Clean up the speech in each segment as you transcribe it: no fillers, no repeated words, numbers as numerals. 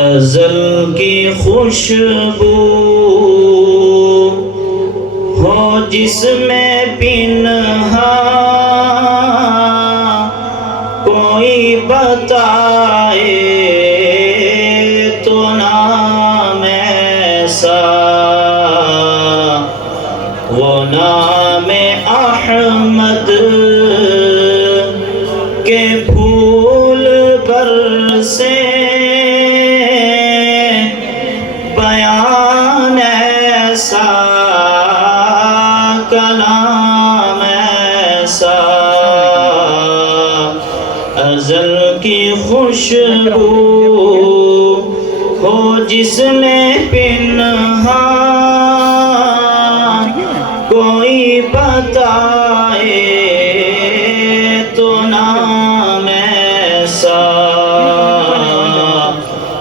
ازل کی خوشبو ہو جس میں پنہا کوئی بتائے تو نام ایسا وہ نام احمد کے پھول برسے بیان ایسا کلام ایسا ازل کی خوشبو ہو جس میں پنہا کوئی بتائے تو نام ایسا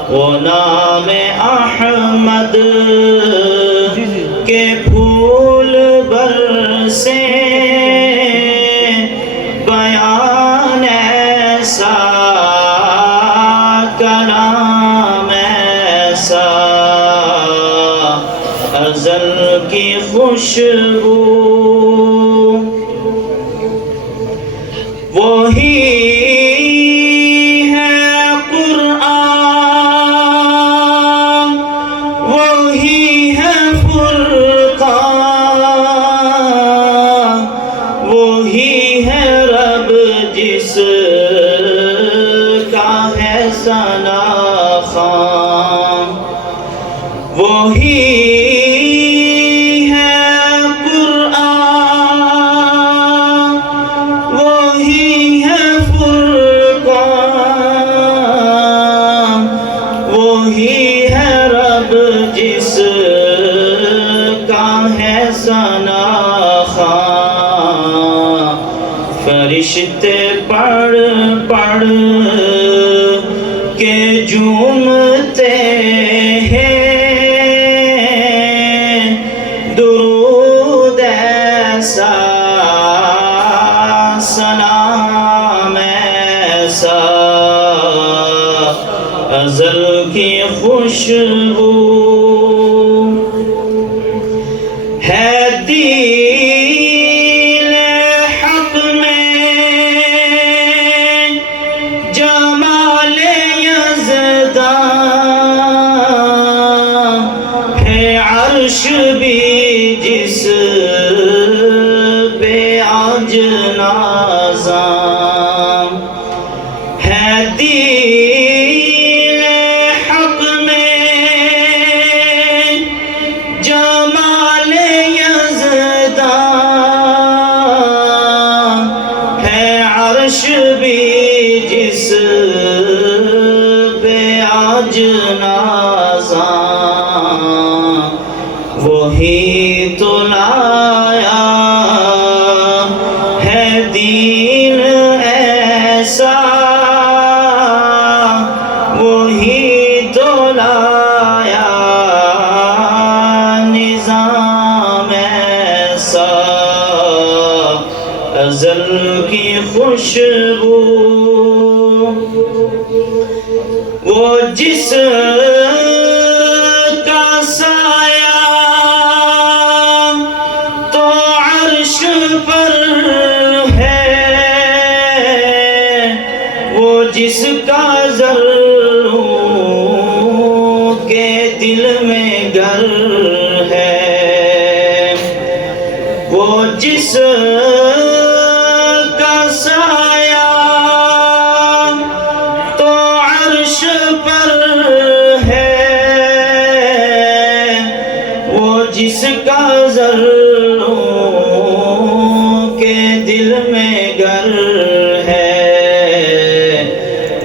وہ نام احمد کے پھول برسے بیان ایسا کلام ایسا ازل کی خوشبو وہی جس کا ہے ثنا خوان وہی ہے قرآن وہی ہے فرقان وہی ہے رب جس کا ہے ثنا خوان فرشتے پڑھ پڑھ کے جھومتے ہیں درود ایسا سلام ایسا ازل کی خوشبو ہے عرش بھی جس پہ آج نازاں ہے دین حق میں جمال یزداں ہے عرش بھی جس پہ آج نازاں وہی تو لایا ہے دین ایسا وہی تو لایا نظام ایسا ازل کی خوشبو وہ جس جس کا ذروں کے دل میں گھر ہے وہ جس کا سایہ تو عرش پر ہے وہ جس کا ذروں کے دل میں گھر ہے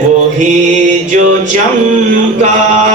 وہی جو چمکا